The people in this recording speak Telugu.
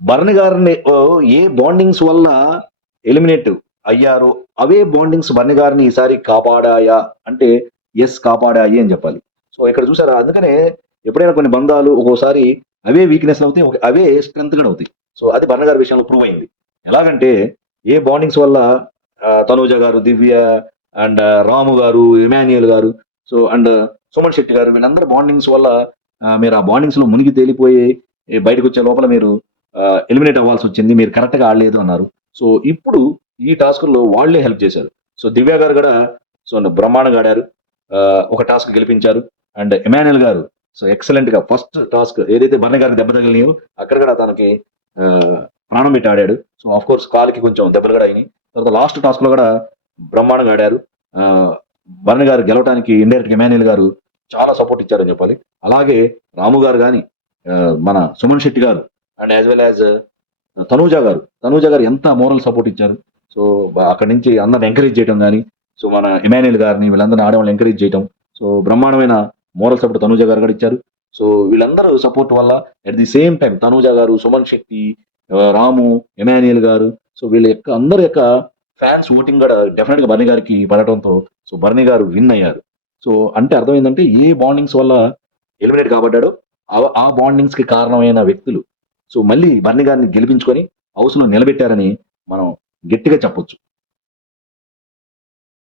భరణి గారిని ఏ బాండింగ్స్ వల్ల ఎలిమినేట్ అయ్యారో అవే బాండింగ్స్ భరణి గారిని ఈసారి కాపాడాయా అంటే ఎస్ కాపాడాయి అని చెప్పాలి. సో ఇక్కడ చూసారా, అందుకనే ఎప్పుడైనా కొన్ని బంధాలు ఒక్కోసారి అవే వీక్నెస్ అవుతాయి, అవే స్ట్రెంత్ కూడా అవుతాయి. సో అది భరణి గారి విషయంలో ప్రూవ్ అయింది. ఎలాగంటే ఏ బాండింగ్స్ వల్ల తనూజ గారు, దివ్య అండ్ రాము గారు, ఇమాన్యుయల్ గారు, సో అండ్ సుమన్ శెట్టి గారు, వీళ్ళందరూ బాండింగ్స్ వల్ల మీరు ఆ బాండింగ్స్ లో మునిగి తేలిపోయి బయటకు వచ్చే లోపల మీరు ఎలిమినేట్ అవ్వాల్సి వచ్చింది, మీరు కరెక్ట్ గా ఆడలేదు అన్నారు. సో ఇప్పుడు ఈ టాస్క్‌లో వాళ్ళే హెల్ప్ చేశారు. సో దివ్య గారు గూడా సో బ్రహ్మాండంగా ఆడారు. ఒక టాస్క్ గెలిపించారు. అండ్ ఇమాన్యుయల్ గారు సో ఎక్సలెంట్‌గా ఫస్ట్ టాస్క్ ఏదైతే బర్ని గారికి దెబ్బ తగిలినాయో అక్కడ గూడా తనకి ప్రాణం పెట్టి ఆడాడు. సో ఆఫ్ కోర్స్ కాలికి కొంచెం దెబ్బలు గూడా అయినాయి. తర్వాత లాస్ట్ టాస్క్‌లో గూడా బ్రహ్మాండంగా ఆడారు. ఆహ్, బర్ని గారు గెలవటానికి ఇండైరెక్ట్‌గా ఇమాన్యుయల్ గారు చాలా సపోర్ట్ ఇచ్చారని చెప్పాలి. అలాగే రాము గారు గాని, మన సుమన్ శెట్టి గారు and as well as Tanuja గారు ఎంత మోరల్ సపోర్ట్ ఇచ్చారు. సో అక్కడి నుంచి అందరిని ఎంకరేజ్ చేయడం గానీ, సో మన ఇమాన్యుయల్ గారిని వీళ్ళందరిని ఆడవాళ్ళని ఎంకరేజ్ చేయటం. సో బ్రహ్మాండమైన మోరల్ సపోర్ట్ తనూజ గారు కూడా ఇచ్చారు. సో వీళ్ళందరూ సపోర్ట్ వల్ల at the same time Tanuja గారు, సుమన్ శెట్టి, రాము, ఇమాన్యుయల్ గారు, సో వీళ్ళ యొక్క అందరి యొక్క ఫ్యాన్స్ ఓటింగ్ కూడా డెఫినెట్ గా బర్నీ గారికి పడటంతో సో బర్నీ గారు విన్ అయ్యారు. సో అంటే అర్థమైందంటే ఏ బాండింగ్స్ వల్ల ఎలిమినేట్ కాబడ్డాడో ఆ బాండింగ్స్ కి కారణమైన వ్యక్తులు సో మళ్ళీ బర్నీ గారిని గెలిపించుకొని హౌస్ లో నిలబెట్టారని మనం గట్టిగా చెప్పొచ్చు.